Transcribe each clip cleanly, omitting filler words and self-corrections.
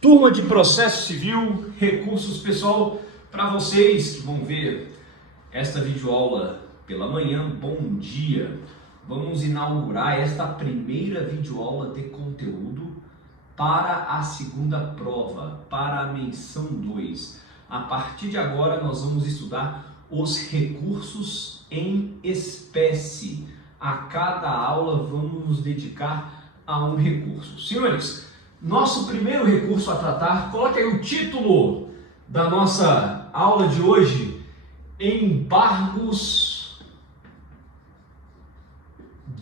Turma de Processo Civil, Recursos, pessoal, para vocês que vão ver esta videoaula pela manhã, bom dia! Vamos inaugurar esta primeira videoaula de conteúdo para a segunda prova, para a menção 2. A partir de agora nós vamos estudar os recursos em espécie. A cada aula vamos nos dedicar a um recurso. Senhores, nosso primeiro recurso a tratar, coloque aí o título da nossa aula de hoje: embargos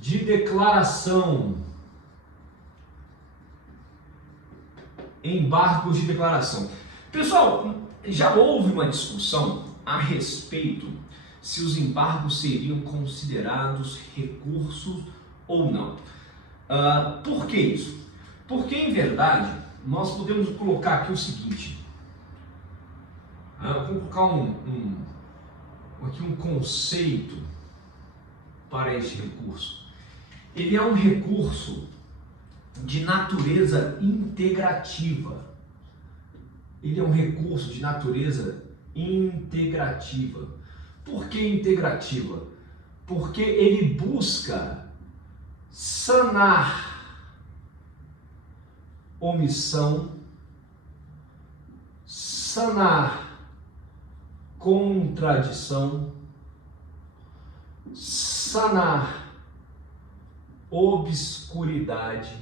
de declaração. Embargos de declaração. Pessoal, já houve uma discussão a respeito se os embargos seriam considerados recursos ou não. Por que isso? Porque, em verdade, nós podemos colocar aqui o seguinte. Vamos colocar aqui um conceito para este recurso. Ele é um recurso de natureza integrativa. Ele é um recurso de natureza integrativa. Por que integrativa? Porque ele busca sanar omissão, sanar contradição, sanar obscuridade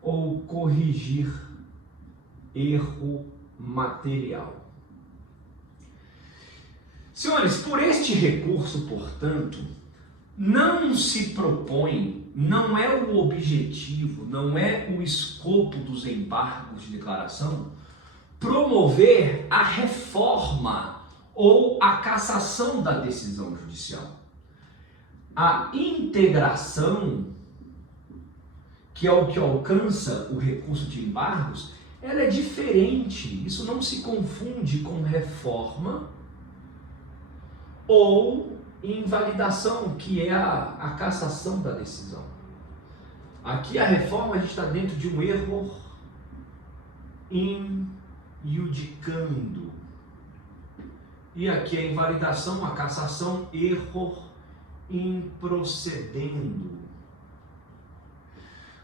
ou corrigir erro material. Senhores, por este recurso, portanto, não se propõe, não é o objetivo, não é o escopo dos embargos de declaração promover a reforma ou a cassação da decisão judicial. A integração, que é o que alcança o recurso de embargos, ela é diferente. Isso não se confunde com reforma ou invalidação, que é a cassação da decisão. Aqui a reforma, a gente está dentro de um erro in iudicando. E aqui a invalidação, a cassação, erro in procedendo.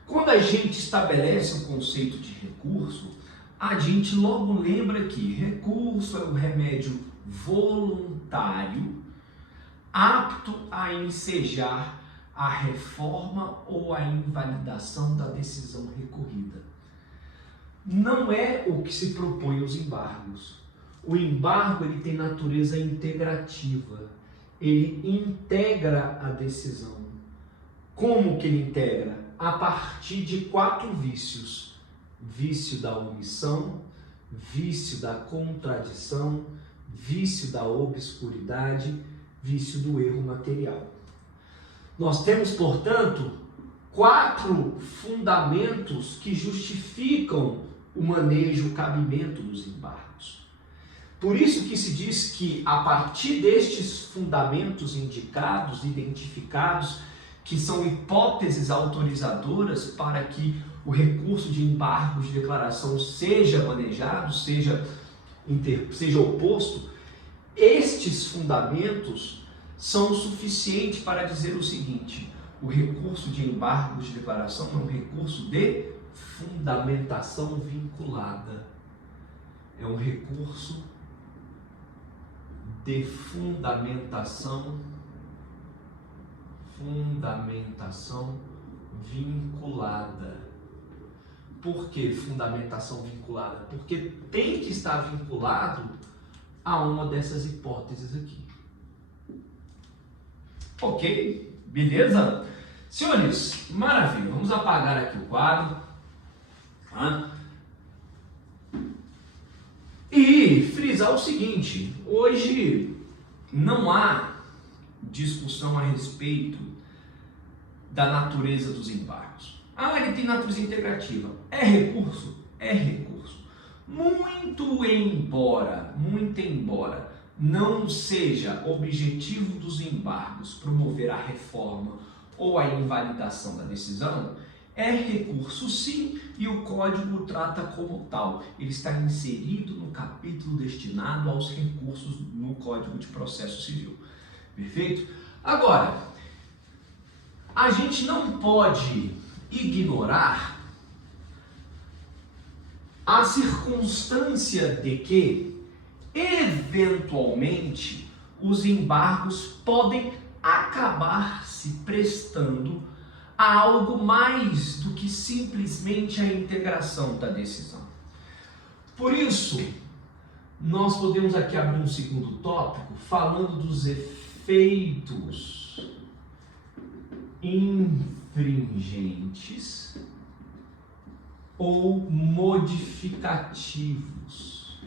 Quando a gente estabelece um conceito de recurso, a gente logo lembra que recurso é um remédio voluntário apto a ensejar a reforma ou a invalidação da decisão recorrida. Não é o que se propõe os embargos. O embargo ele tem natureza integrativa. Ele integra a decisão. Como que ele integra? A partir de 4 vícios: vício da omissão, vício da contradição, vício da obscuridade, vício do erro material. Nós temos, portanto, 4 fundamentos que justificam o manejo, o cabimento dos embargos. Por isso que se diz que, a partir destes fundamentos indicados, identificados, que são hipóteses autorizadoras para que o recurso de embargos de declaração seja manejado, seja oposto, estes fundamentos são suficientes para dizer o seguinte: o recurso de embargos de declaração é um recurso de fundamentação vinculada. É um recurso de fundamentação vinculada. Por que fundamentação vinculada? Porque tem que estar vinculado a uma dessas hipóteses aqui. Ok? Beleza? Senhores, maravilha. Vamos apagar aqui o quadro. E frisar o seguinte: hoje não há discussão a respeito da natureza dos embargos. Ele tem natureza integrativa. É recurso? É recurso. Muito embora não seja objetivo dos embargos promover a reforma ou a invalidação da decisão, é recurso sim, e o código o trata como tal. Ele está inserido no capítulo destinado aos recursos no Código de Processo Civil. Perfeito? Agora, a gente não pode ignorar a circunstância de que, eventualmente, os embargos podem acabar se prestando a algo mais do que simplesmente a integração da decisão. Por isso, nós podemos aqui abrir um segundo tópico falando dos efeitos infringentes ou modificativos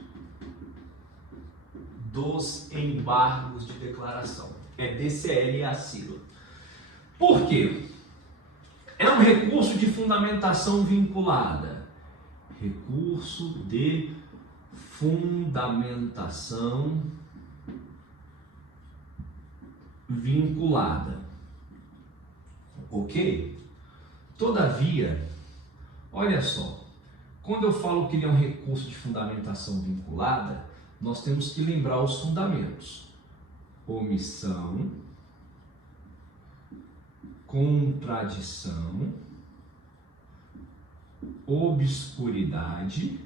dos embargos de declaração. É DCL a sigla. Por quê? É um recurso de fundamentação vinculada. Recurso de fundamentação vinculada. Ok? Todavia, olha só, quando eu falo que ele é um recurso de fundamentação vinculada, nós temos que lembrar os fundamentos. Omissão, contradição, obscuridade,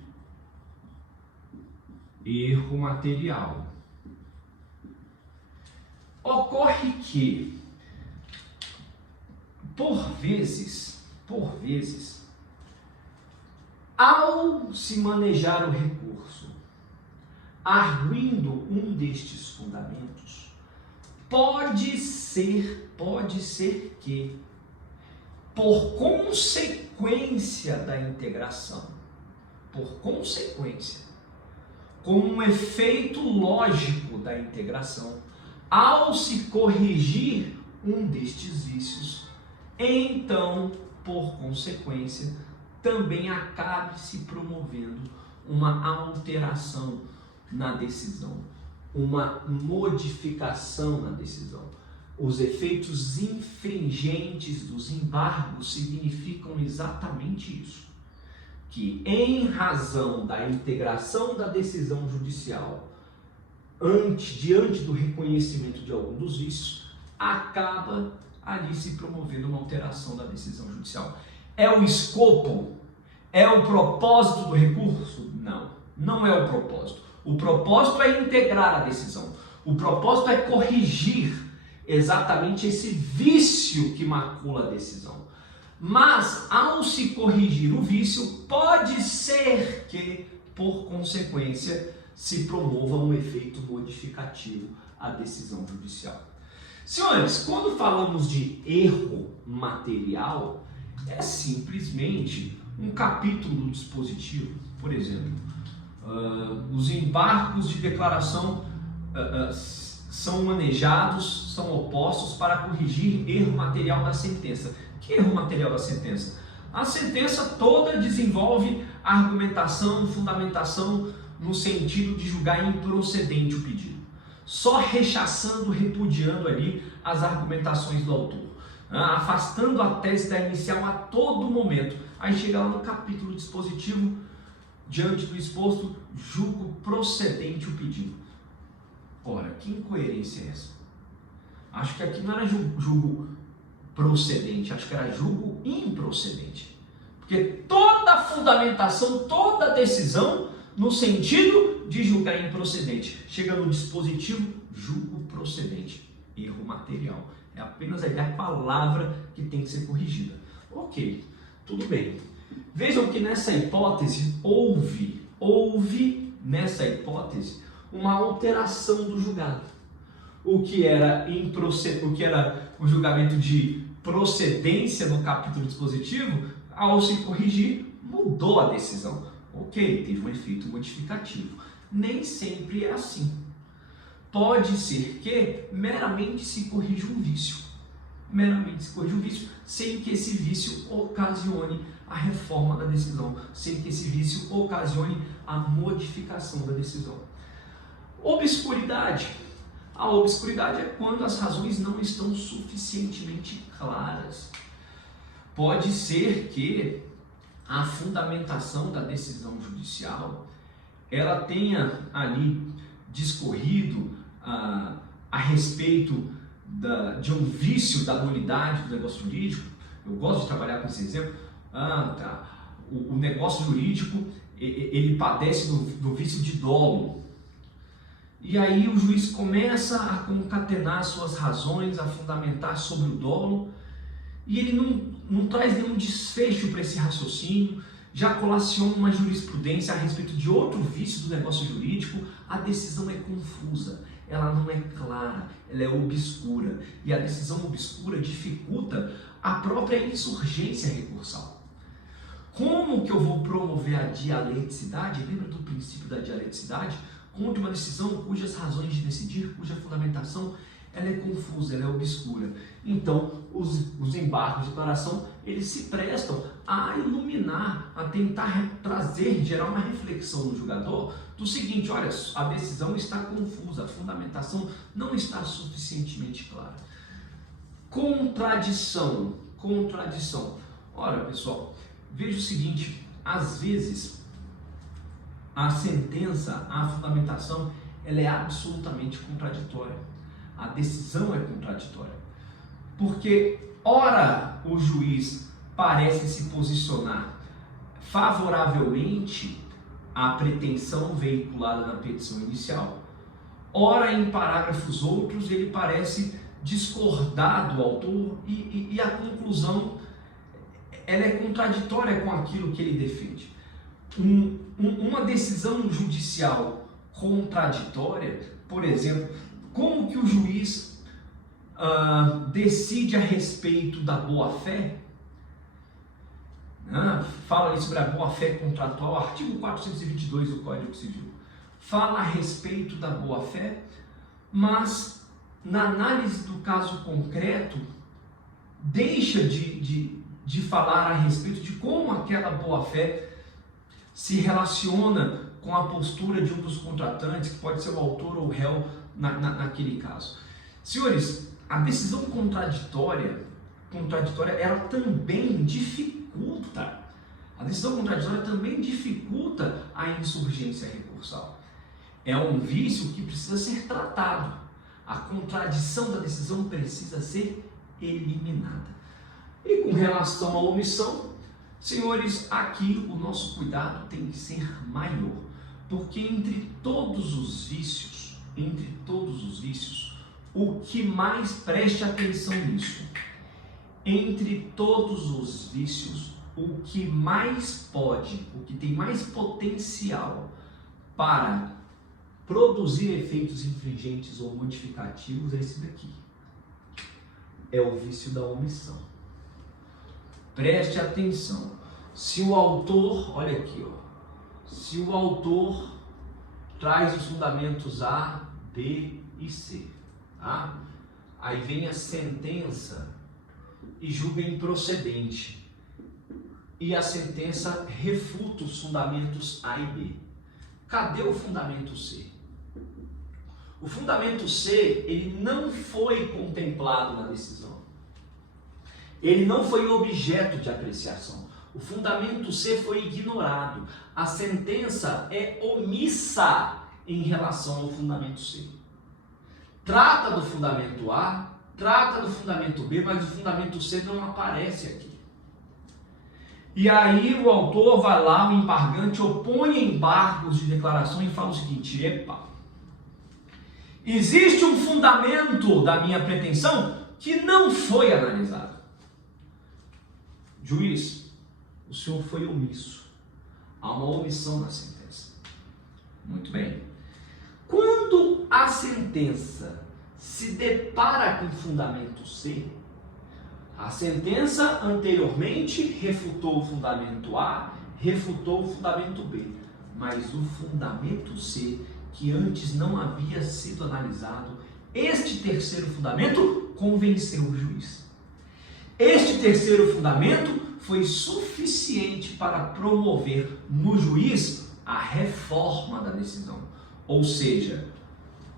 erro material. Ocorre que, por vezes, ao se manejar o recurso, arguindo um destes fundamentos, pode ser que, por consequência da integração, como um efeito lógico da integração, ao se corrigir um destes vícios, então, por consequência, também acabe se promovendo uma alteração na decisão, uma modificação na decisão. Os efeitos infringentes dos embargos significam exatamente isso, que em razão da integração da decisão judicial, diante do reconhecimento de algum dos vícios, acaba ali se promovendo uma alteração da decisão judicial. É o escopo? É o propósito do recurso? Não, não é o propósito. O propósito é integrar a decisão. O propósito é corrigir exatamente esse vício que macula a decisão. Mas, ao se corrigir o vício, pode ser que, por consequência, se promova um efeito modificativo à decisão judicial. Senhores, quando falamos de erro material, é simplesmente um capítulo do dispositivo. Por exemplo, os embargos de declaração são manejados, são opostos para corrigir erro material da sentença. Que erro material da sentença? A sentença toda desenvolve argumentação, fundamentação no sentido de julgar improcedente o pedido, só rechaçando, repudiando ali as argumentações do autor, afastando a tese da inicial a todo momento. Aí chega lá no capítulo dispositivo, diante do exposto, julgo procedente o pedido. Ora, que incoerência é essa? Acho que aqui não era julgo procedente, acho que era julgo improcedente. Porque toda fundamentação, toda decisão, no sentido de julgar improcedente, chega no dispositivo, julgo procedente, erro material. É apenas ali a palavra que tem que ser corrigida. Ok, tudo bem. Vejam que nessa hipótese houve nessa hipótese uma alteração do julgado. O que era o julgamento de procedência no capítulo dispositivo, ao se corrigir, mudou a decisão. Ok, teve um efeito modificativo. Nem sempre é assim. Pode ser que meramente se corrija um vício. Sem que esse vício ocasione a reforma da decisão, sem que esse vício ocasione a modificação da decisão. Obscuridade. A obscuridade é quando as razões não estão suficientemente claras. pode ser que a fundamentação da decisão judicial ela tenha ali discorrido a respeito de um vício da nulidade do negócio jurídico. Eu gosto de trabalhar com esse exemplo. O negócio jurídico ele padece do vício de dolo. E aí o juiz começa a concatenar suas razões, a fundamentar sobre o dolo, e ele não traz nenhum desfecho para esse raciocínio, já colaciona uma jurisprudência a respeito de outro vício do negócio jurídico. A decisão é confusa, ela não é clara, ela é obscura, e a decisão obscura dificulta a própria insurgência recursal. Como que eu vou promover a dialeticidade? Lembra do princípio da dialeticidade? Contra uma decisão cujas razões de decidir, cuja fundamentação ela é confusa, ela é obscura. Então, os embargos de declaração, eles se prestam a iluminar, a tentar gerar uma reflexão no julgador do seguinte: olha, a decisão está confusa, a fundamentação não está suficientemente clara. Contradição. Olha, pessoal, veja o seguinte: às vezes a sentença, a fundamentação, ela é absolutamente contraditória. A decisão é contraditória. Porque, ora, o juiz parece se posicionar favoravelmente à pretensão veiculada na petição inicial, ora, em parágrafos outros, ele parece discordar do autor e a conclusão ela é contraditória com aquilo que ele defende. Uma decisão judicial contraditória, por exemplo, como que o juiz decide a respeito da boa-fé? Fala ali sobre a boa-fé contratual, artigo 422 do Código Civil. Fala a respeito da boa-fé, mas na análise do caso concreto, deixa de falar a respeito de como aquela boa-fé se relaciona com a postura de um dos contratantes, que pode ser o autor ou o réu naquele caso. Senhores, a decisão contraditória, ela também dificulta. A decisão contraditória também dificulta a insurgência recursal. É um vício que precisa ser tratado. A contradição da decisão precisa ser eliminada. E com relação à omissão, senhores, aqui o nosso cuidado tem que ser maior, porque entre todos os vícios, o que mais, preste atenção nisso, entre todos os vícios, o que mais pode, o que tem mais potencial para produzir efeitos infringentes ou modificativos é esse daqui. É o vício da omissão. Preste atenção. Se o autor, olha aqui, se o autor traz os fundamentos A, B e C, tá? Aí vem a sentença e julga improcedente. E a sentença refuta os fundamentos A e B. Cadê o fundamento C? O fundamento C, ele não foi contemplado na decisão. Ele não foi objeto de apreciação. O fundamento C foi ignorado. A sentença é omissa em relação ao fundamento C. Trata do fundamento A, trata do fundamento B, mas o fundamento C não aparece aqui. E aí o autor vai lá, o embargante, opõe embargos de declaração e fala o seguinte: epa, existe um fundamento da minha pretensão que não foi analisado. Juiz, o senhor foi omisso. Há uma omissão na sentença. Muito bem. Quando a sentença se depara com o fundamento C, a sentença anteriormente refutou o fundamento A, refutou o fundamento B, mas o fundamento C, que antes não havia sido analisado, este terceiro fundamento convenceu o juiz. Este terceiro fundamento foi suficiente para promover no juiz a reforma da decisão. Ou seja,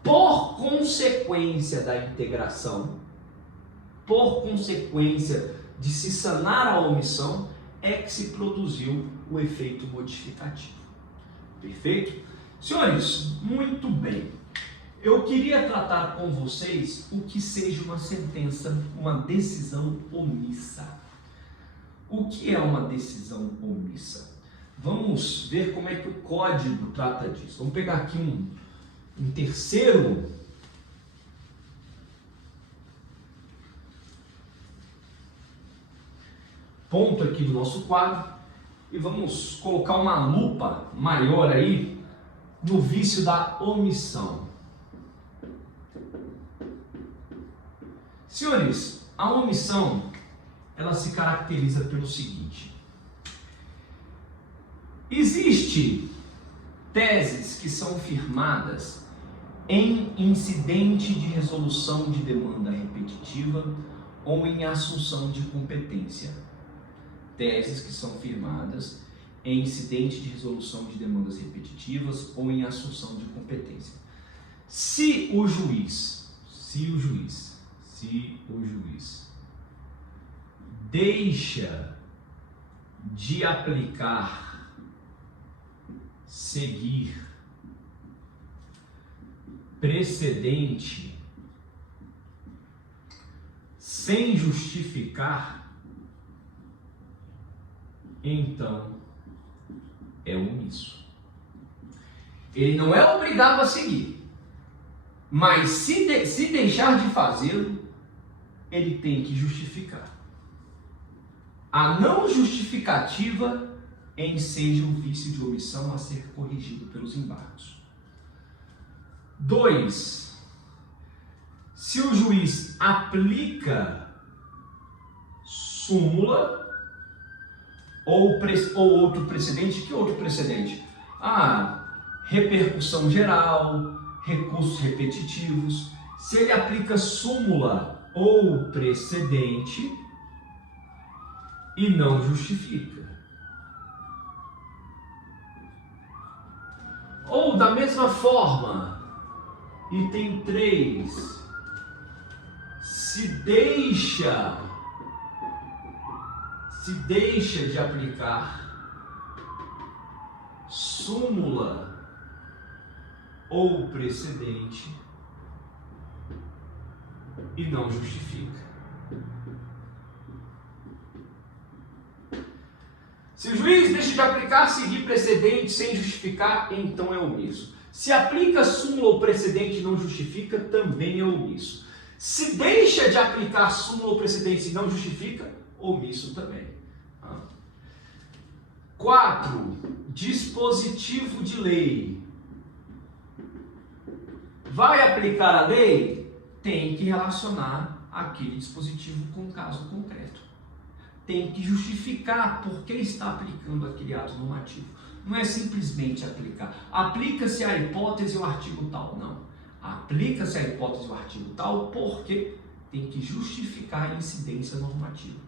por consequência da integração, por consequência de se sanar a omissão é que se produziu o efeito modificativo. Perfeito? Senhores, muito bem. Eu queria tratar com vocês o que seja uma sentença, uma decisão omissa. O que é uma decisão omissa? Vamos ver como é que o código trata disso. Vamos pegar aqui um terceiro ponto aqui do nosso quadro e vamos colocar uma lupa maior aí no vício da omissão. Senhores, a omissão ela se caracteriza pelo seguinte: existe teses que são firmadas em incidente de resolução de demanda repetitiva ou em assunção de competência. Teses que são firmadas em incidente de resolução de demandas repetitivas ou em assunção de competência. Se o juiz deixa de aplicar, seguir precedente sem justificar, então é omisso. Ele não é obrigado a seguir, mas se deixar de fazê-lo, ele tem que justificar. A não justificativa enseja um vício de omissão a ser corrigido pelos embargos. 2. Se o juiz aplica súmula ou outro precedente, que outro precedente? Repercussão geral, recursos repetitivos. Se ele aplica súmula ou precedente e não justifica. Ou da mesma forma, item 3, se deixa de aplicar súmula ou precedente e não justifica. Se o juiz deixa de aplicar, seguir precedente sem justificar, então é omisso. Se aplica súmula ou precedente e não justifica, também é omisso. Se deixa de aplicar súmula ou precedente e não justifica, omisso também. 4. Dispositivo de lei. Vai aplicar a lei? Tem que relacionar aquele dispositivo com o caso concreto. Tem que justificar por que está aplicando aquele ato normativo. Não é simplesmente aplicar. Aplica-se a hipótese ou artigo tal. Não. Aplica-se a hipótese ou artigo tal porque tem que justificar a incidência normativa.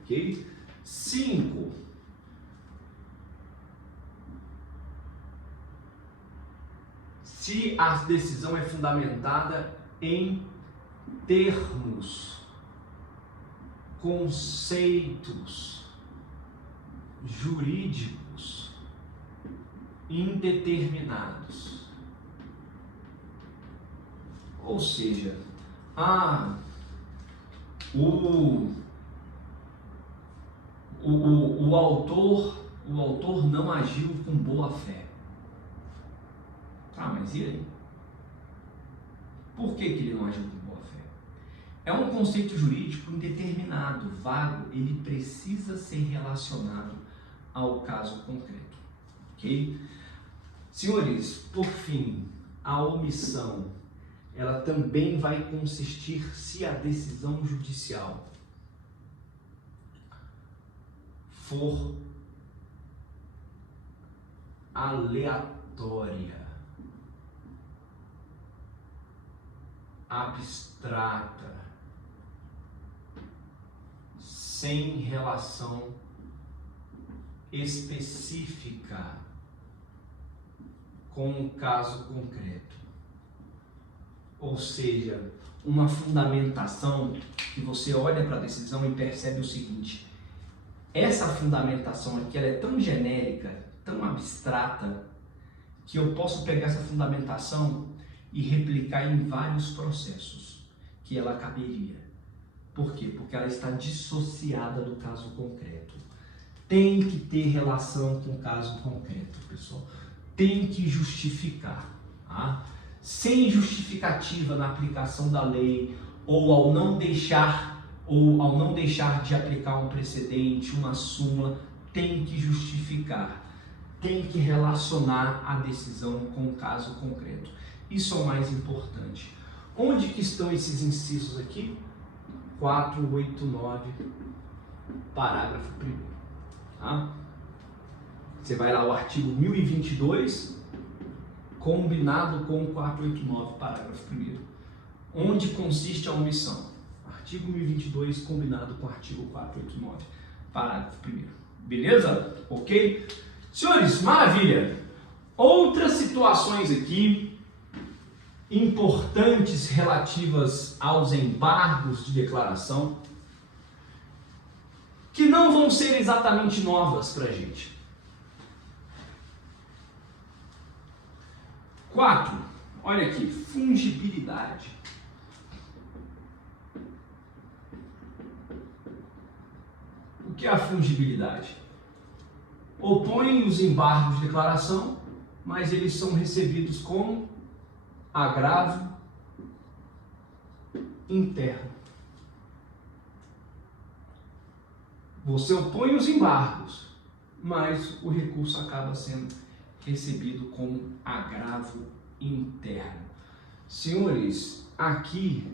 Ok? 5. Se a decisão é fundamentada em termos, conceitos jurídicos indeterminados. Ou seja, o autor não agiu com boa fé. Mas e aí? Por que ele não agiu com boa fé? É um conceito jurídico indeterminado, vago, ele precisa ser relacionado ao caso concreto. Ok? Senhores, por fim, a omissão, ela também vai consistir se a decisão judicial for aleatória, abstrata, sem relação específica com o caso concreto. ou seja, uma fundamentação que você olha para a decisão e percebe o seguinte: essa fundamentação aqui ela é tão genérica, tão abstrata, que eu posso pegar essa fundamentação e replicar em vários processos que ela caberia. Por quê? Porque ela está dissociada do caso concreto. Tem que ter relação com o caso concreto, pessoal. Tem que justificar. Tá? Sem justificativa na aplicação da lei, ou ao não deixar de aplicar um precedente, uma súmula, tem que justificar. Tem que relacionar a decisão com o caso concreto. Isso é o mais importante. Onde que estão esses incisos aqui? 489, parágrafo 1º. Tá? Você vai lá, o artigo 1022, combinado com o 489, parágrafo 1º. Onde consiste a omissão? Artigo 1022, combinado com o artigo 489, parágrafo 1º. Beleza? Ok? Senhores, maravilha! Outras situações aqui importantes relativas aos embargos de declaração que não vão ser exatamente novas para a gente. 4. Olha aqui, fungibilidade. O que é a fungibilidade? Opõem os embargos de declaração, mas eles são recebidos como agravo interno. Você opõe os embargos, mas o recurso acaba sendo recebido como agravo interno. Senhores, aqui,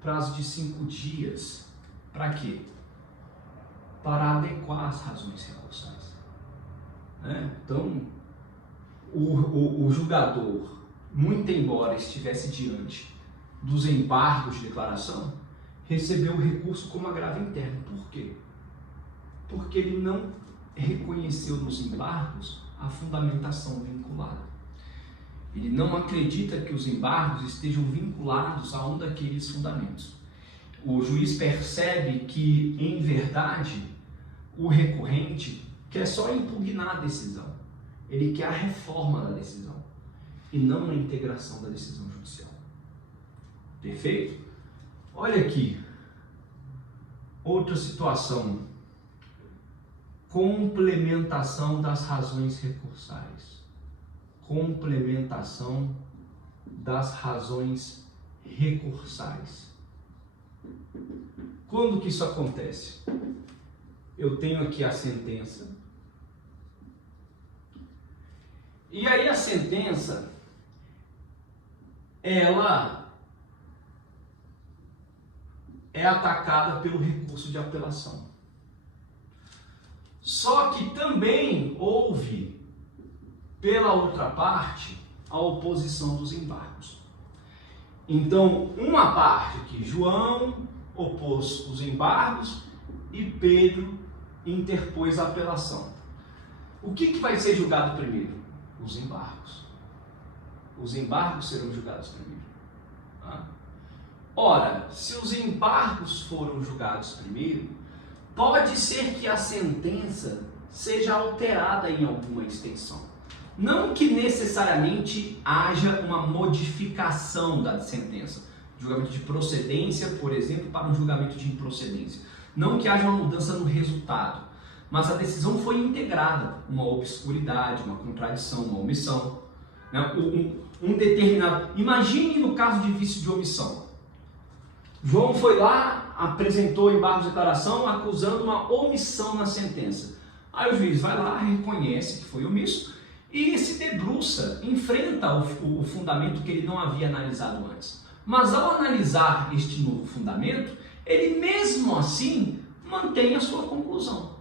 prazo de 5 dias, para quê? Para adequar as razões recursais. Então, o julgador, muito embora estivesse diante dos embargos de declaração, recebeu o recurso como agravo interno. Por quê? Porque ele não reconheceu nos embargos a fundamentação vinculada. Ele não acredita que os embargos estejam vinculados a um daqueles fundamentos. O juiz percebe que, em verdade, o recorrente quer só impugnar a decisão. Ele quer a reforma da decisão e não a integração da decisão judicial. Perfeito? Olha aqui, outra situação. Complementação das razões recursais. Complementação das razões recursais. Quando que isso acontece? Eu tenho aqui a sentença. E aí a sentença, ela é atacada pelo recurso de apelação. Só que também houve, pela outra parte, a oposição dos embargos. Então, uma parte aqui, João opôs os embargos e Pedro interpôs a apelação. O que vai ser julgado primeiro? Os embargos. Os embargos serão julgados primeiro. Tá? Ora, se os embargos foram julgados primeiro, pode ser que a sentença seja alterada em alguma extensão. Não que necessariamente haja uma modificação da sentença. Julgamento de procedência, por exemplo, para um julgamento de improcedência. Não que haja uma mudança no resultado, mas a decisão foi integrada. Uma obscuridade, uma contradição, uma omissão. Né? Um determinado... Imagine no caso de vício de omissão. João foi lá, apresentou embargo de declaração, acusando uma omissão na sentença. Aí o juiz vai lá, reconhece que foi omisso e se debruça, enfrenta o fundamento que ele não havia analisado antes. Mas ao analisar este novo fundamento, ele mesmo assim mantém a sua conclusão.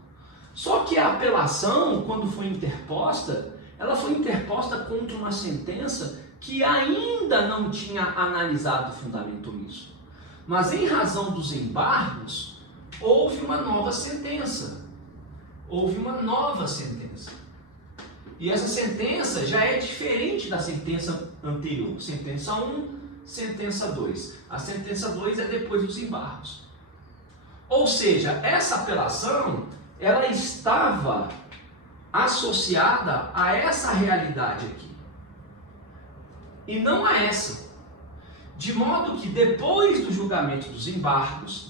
Só que a apelação, quando foi interposta, ela foi interposta contra uma sentença que ainda não tinha analisado o fundamento omisso. Mas em razão dos embargos, houve uma nova sentença. Houve uma nova sentença. E essa sentença já é diferente da sentença anterior. Sentença 1, sentença 2. A sentença 2 é depois dos embargos. Ou seja, essa apelação, ela estava associada a essa realidade aqui. E não a essa. De modo que depois do julgamento dos embargos,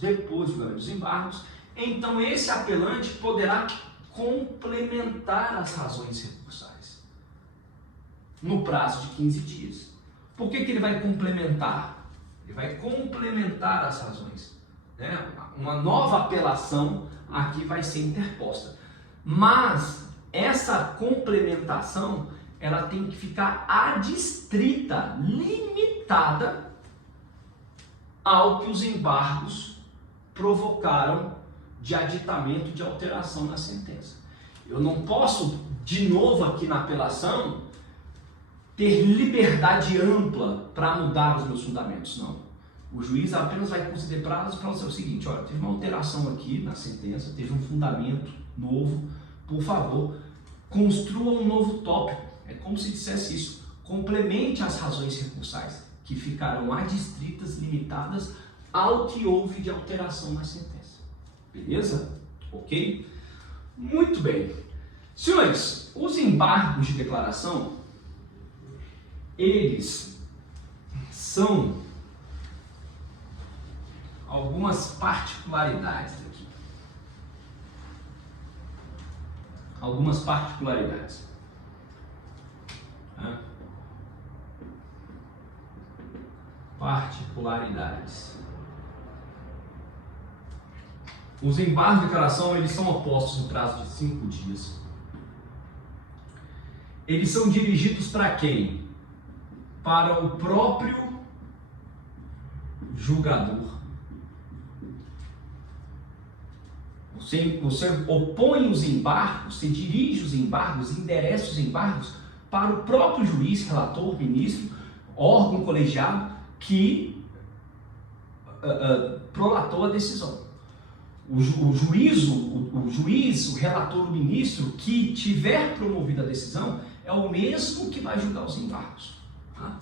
então esse apelante poderá complementar as razões recursais no prazo de 15 dias. Por que ele vai complementar? Ele vai complementar as razões. Né? Uma nova apelação aqui vai ser interposta. Mas essa complementação, ela tem que ficar adstrita, limitada ao que os embargos provocaram de aditamento de alteração na sentença. Eu não posso, de novo aqui na apelação, ter liberdade ampla para mudar os meus fundamentos, não. O juiz apenas vai conceder prazo para dizer o seguinte: olha, teve uma alteração aqui na sentença, teve um fundamento novo, por favor, construa um novo tópico. É como se dissesse isso: complemente as razões recursais, que ficarão adstritas, limitadas ao que houve de alteração na sentença. Beleza? Ok? Muito bem. Senhores, os embargos de declaração, eles são algumas particularidades aqui. Algumas particularidades. Particularidades. Os embargos de declaração, eles são opostos no prazo de 5 dias. Eles são dirigidos para quem? Para o próprio julgador. Você opõe os embargos, você dirige os embargos, endereça os embargos para o próprio juiz, relator, ministro, órgão colegiado que prolatou a decisão. O juiz, o relator, o ministro que tiver promovido a decisão é o mesmo que vai julgar os embargos. Tá?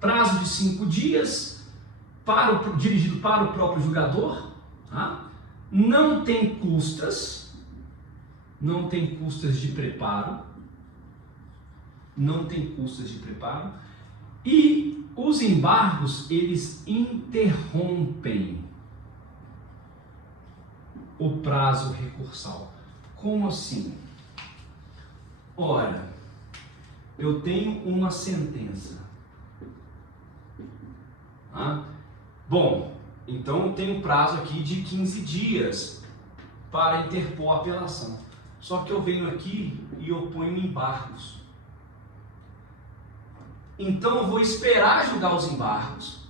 Prazo de 5 dias, dirigido para o próprio julgador, tá? Não tem custas de preparo, e os embargos, eles interrompem o prazo recursal. Como assim? Ora, eu tenho uma sentença. Tá? Bom, então eu tenho prazo aqui de 15 dias para interpor a apelação. Só que eu venho aqui e oponho embargos. Então eu vou esperar julgar os embargos.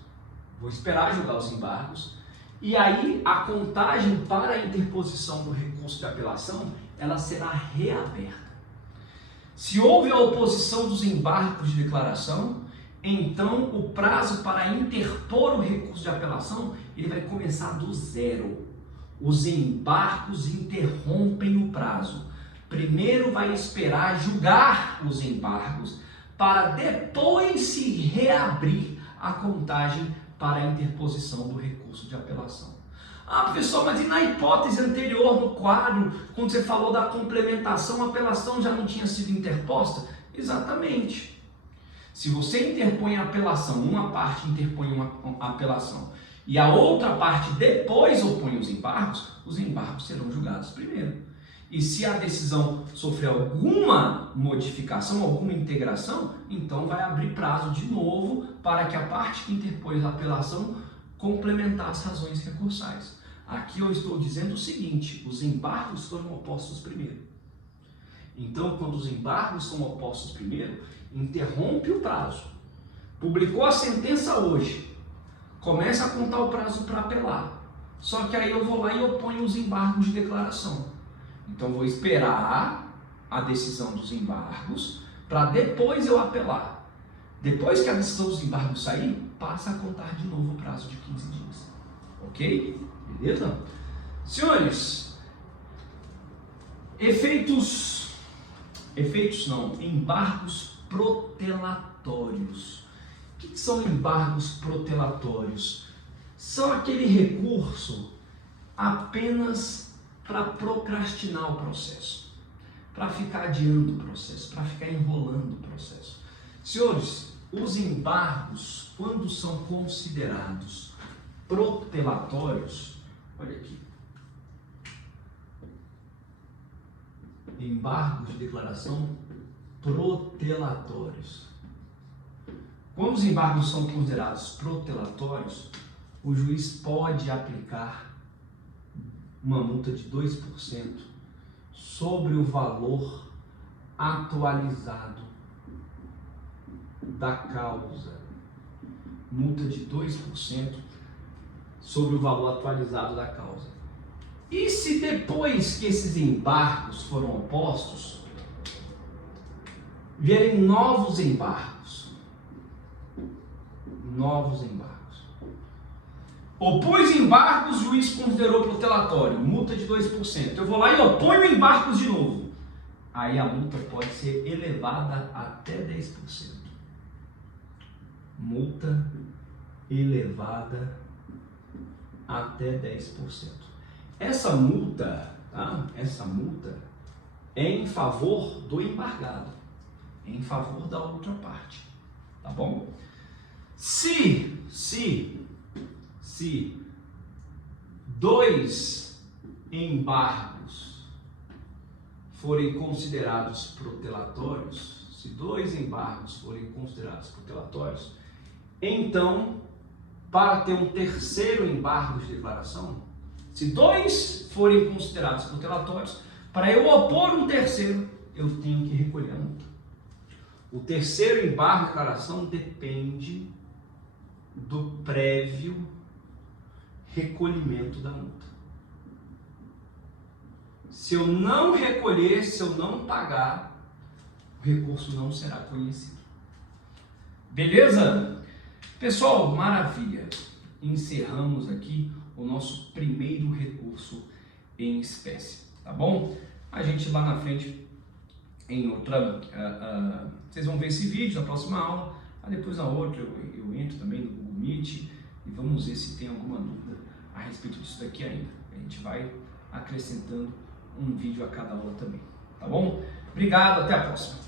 E aí a contagem para a interposição do recurso de apelação, ela será reaberta. Se houve a oposição dos embargos de declaração, então o prazo para interpor o recurso de apelação, ele vai começar do zero. Os embargos interrompem o prazo. Primeiro vai esperar julgar os embargos para depois se reabrir a contagem para a interposição do recurso de apelação. Ah, professor, mas e na hipótese anterior no quadro, quando você falou da complementação, a apelação já não tinha sido interposta? Exatamente. Se você interpõe a apelação, uma parte interpõe uma apelação e a outra parte depois opõe os embargos serão julgados primeiro. E se a decisão sofrer alguma modificação, alguma integração, então vai abrir prazo de novo para que a parte que interpôs a apelação complementar as razões recursais. Aqui eu estou dizendo o seguinte: os embargos foram opostos primeiro. Então, quando os embargos são opostos primeiro, interrompe o prazo. Publicou a sentença hoje, começa a contar o prazo para apelar. Só que aí eu vou lá e oponho os embargos de declaração. Então, vou esperar a decisão dos embargos para depois eu apelar. Depois que a decisão dos embargos sair, passa a contar de novo o prazo de 15 dias. Ok? Beleza? Senhores, efeitos embargos protelatórios. O que são embargos protelatórios? São aquele recurso apenas para procrastinar o processo, para ficar adiando o processo, para ficar enrolando o processo. Senhores, os embargos, quando são considerados protelatórios, olha aqui, embargos de declaração protelatórios. Quando os embargos são considerados protelatórios, o juiz pode aplicar uma multa de 2% sobre o valor atualizado da causa. Multa de 2% sobre o valor atualizado da causa. E se depois que esses embargos foram opostos, vierem novos embargos? Opôs embargos, o juiz considerou protelatório, multa de 2%. Eu vou lá e oponho embargos de novo. Aí a multa pode ser elevada até 10%. Multa elevada até 10%. Essa multa, tá? Essa multa é em favor do embargado, é em favor da outra parte, tá bom? Se 2 embargos forem considerados protelatórios, então, para ter um terceiro embargo de declaração, se 2 forem considerados protelatórios, para eu opor um terceiro, eu tenho que recolher a multa. O terceiro embargo de declaração depende do prévio recolhimento da multa. Se eu não recolher, se eu não pagar, o recurso não será conhecido. Beleza? Pessoal, maravilha! Encerramos aqui o nosso primeiro recurso em espécie, tá bom? A gente lá na frente, em outra, vocês vão ver esse vídeo na próxima aula, depois na outra eu entro também no Google Meet e vamos ver se tem alguma dúvida a respeito disso daqui ainda. A gente vai acrescentando um vídeo a cada aula também, tá bom? Obrigado, até a próxima!